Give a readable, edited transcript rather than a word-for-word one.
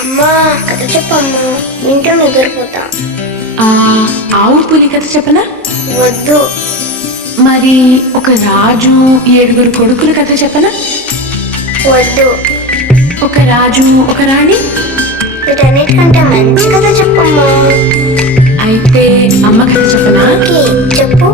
అమ్మా కథ చెప్పమ్మా, వింటూ నిద్రపోతా. ఆవు పులి కథ చెప్పనా? వద్దు. మరి ఒక రాజు 7 కొడుకుల కథ చెప్పనా? వద్దు. ఒక రాజు ఒక రాణి? వీటన్నిటికంటే మంచి కథ చెప్పమ్మా. అయితే అమ్మ కథ చెప్పనా? ఓకే, చెప్పు.